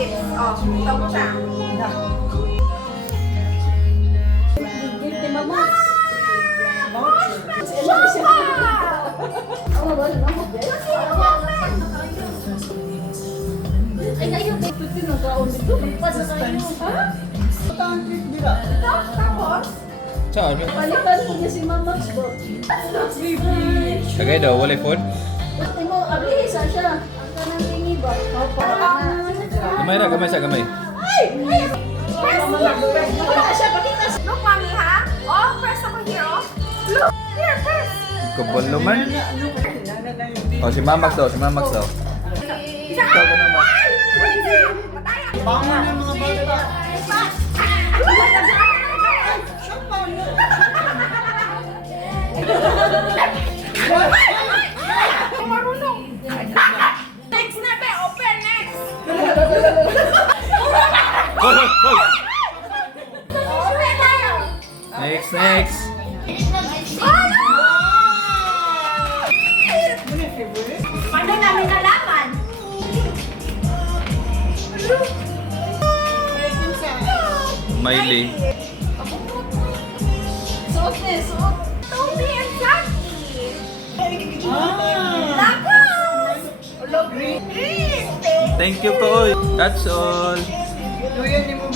gift. Oh, ikaw mo siya. Gift ni Mama. Ay, ngayon, ito tinagaon dito. Pasa kayo. Ha? Tapos? Saan? Palitan mo niya si Mama. Tagay daw, wala phone? Ate mo, abihisa siya. Ang kanang tingi ba? Gamay na, gamay siya, gamay. Ay! Press! Wala siya, bakita siya. Look, mami, ha? Oh, press ako here, oh. Look! Here, press! Kabalo man. Oh, si Mamax daw, si Mamax daw. Isa! Ikaw ka naman. Bangon ng mga bata. Marunong. Next na, be. Open, next. Hoy, hoy, hoy! Open tayo. Next, next. Paano namin nalaman? Miley. Suot na, suot. Toby and Jackie. Lakos! Green. Thank you po. That's all. Ito yan ni mo